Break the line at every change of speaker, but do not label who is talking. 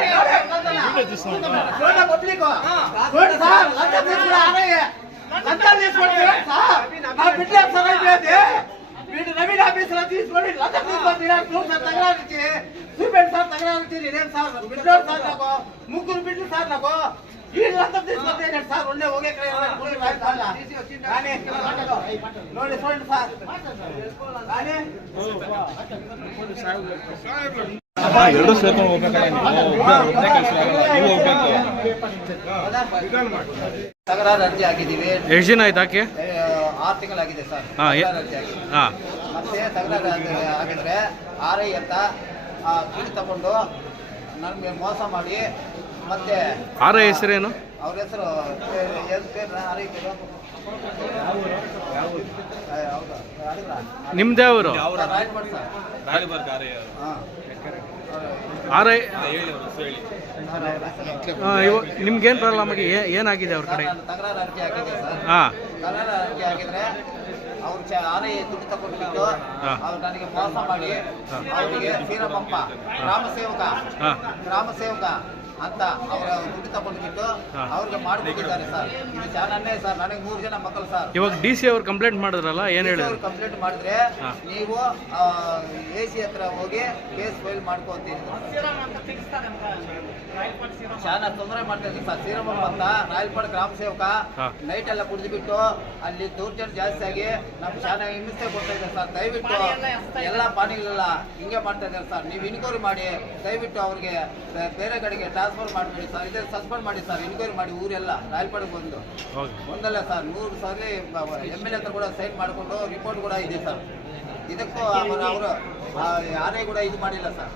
ಎಲ್ಲ కోట పబ్లిక్ కోట సార్ లంచం తీసుకుని ఆగయ్య
లంచం తీసుకోండి
సార్ నా బిడ్డలు సగం చేయండి వీడు నవీన్ ఆఫీసులో తీసుకొని లంచం తీసుకొని తినాలి సార్ తగరాలు ఇచ్చి చూపెట్టి సార్ తగరాలు ఇచ్చి నేనేం సార్ బిడ్డలు సార్ నాకు ముగ్గురు బిడ్డలు సార్ నాకు వీడు లంచం సార్ ఉండే ఒకే కానీ
ಎರಡು ಸೇರ್ಕೊಂಡು ಹೋಗ್ಬೇಕಲ್ಲ
ಆಗಿದ್ದೀವಿ.
ಎಷ್ಟು ದಿನ ಆಯ್ತು
ಆರು ತಿಂಗಳಾಗಿದೆ ಸರ್ ಹಾಂ
ಹಾಂ.
ಮತ್ತೆ ಆಗಿದ್ರೆ ಆರ್ ಐ ಅಂತ ದುಡ್ಡು ತಗೊಂಡು ನಮಗೆ ಮೋಸ ಮಾಡಿ ಮತ್ತೆ
ಆರ್ ಐ ಹೆಸರೇನು?
ಅವ್ರ ಹೆಸರು ಐ ನಿಮ್ದೇ ಅವರು. ರಾಯಬಾರ್ದು ಹಾಂ. ಆರ್
ಐ ಇವಾಗ ನಿಮ್ಗೇನು ಪ್ರಾಬ್ಲಮ್ ಆಗಿ? ಏನಾಗಿದೆ ಅವ್ರ ಕಡೆ? ಹಾ.
ಅವ್ರು ಆಲಯ ದುಡ್ಡು ತಗೊಂಡ್ಬಿಟ್ಟು. ಅವ್ರು ನನಗೆ ಮೋಸ ಮಾಡಿ ಅವರಿಗೆ ಸೀರಮಪ್ಪ ಗ್ರಾಮ ಸೇವಕ ಗ್ರಾಮ ಸೇವಕ ಅಂತ ಅವರ ದುಡ್ಡು ತಗೊಂಡ್ಬಿಟ್ಟು. ಅವ್ರಿಗೆ ಮಾಡಿಬಿಟ್ಟಿದ್ದಾರೆ ಸರ್. ಇದು ಚಾನನ್ನೇ ಸರ್ ನನಗೆ ಮೂರು ಜನ ಮಕ್ಕಳು ಸರ್.
ಇವಾಗ ಡಿ ಸಿ ಅವ್ರು ಕಂಪ್ಲೇಂಟ್ ಮಾಡಿದ್ರಲ್ಲ ಏನು ಹೇಳಿದ್ರು?
ಕಂಪ್ಲೇಂಟ್ ಮಾಡಿದ್ರೆ ನೀವು ಎ ಸಿ ಹತ್ರ ಹೋಗಿ ಕೇಸ್ ಫೈಲ್ ಮಾಡ್ಕೊಂತೀನಿ చాలా ತೊಂದರೆ ಮಾಡ್ತಾ ಇದ್ದೀವಿ ಸರ್ ಶ್ರೀರಾಮಪ್ಪ ಅಂತ. ರಾಯಲ್ಪಾಡ್ ಗ್ರಾಮ ಸೇವಕ. ನೈಟ್ ಎಲ್ಲ ಕುಡಿದ್ಬಿಟ್ಟು ಅಲ್ಲಿ ದೌರ್ಜನ್ಯ ಜಾಸ್ತಿ ಆಗಿ ನಮ್ ಶಾನ ಹಿಂಸೆ ಕೊಡ್ತಾ ಇದ್ದಾರೆ ಸರ್. ದಯವಿಟ್ಟು
ಎಲ್ಲ
ಪಾನಿಗಳೆಲ್ಲ ಹಿಂಗೆ ಮಾಡ್ತಾ ಇದ್ದಾರೆ ಸರ್. ನೀವು ಇನ್ಕ್ವೈರಿ ಮಾಡಿ ದಯವಿಟ್ಟು ಅವ್ರಿಗೆ ಬೇರೆ ಕಡೆಗೆ ಟ್ರಾನ್ಸ್ಫರ್ ಮಾಡಬೇಡಿ ಸರ್. ಇದೇ ಸಸ್ಪೆಂಡ್ ಮಾಡಿ ಸರ್ ಇನ್ಕ್ವೈರಿ ಮಾಡಿ ಊರೆಲ್ಲ ರಾಯಲ್ಪಾಡಿಗೆ ಬಂದು.
ಓಕೆ
ಒಂದಲ್ಲ ಸರ್ ನೂರು ಸಾರಿ ಎಂ ಎಲ್ ಎ ಹತ್ರ ಕೂಡ ಸೈನ್ ಮಾಡಿಕೊಂಡು ರಿಪೋರ್ಟ್ ಕೂಡ ಇದೆ ಸರ್. ಇದಕ್ಕೂ ಅವರು ಅವರು ಯಾರೇ ಕೂಡ ಇದು ಮಾಡಿಲ್ಲ ಸರ್.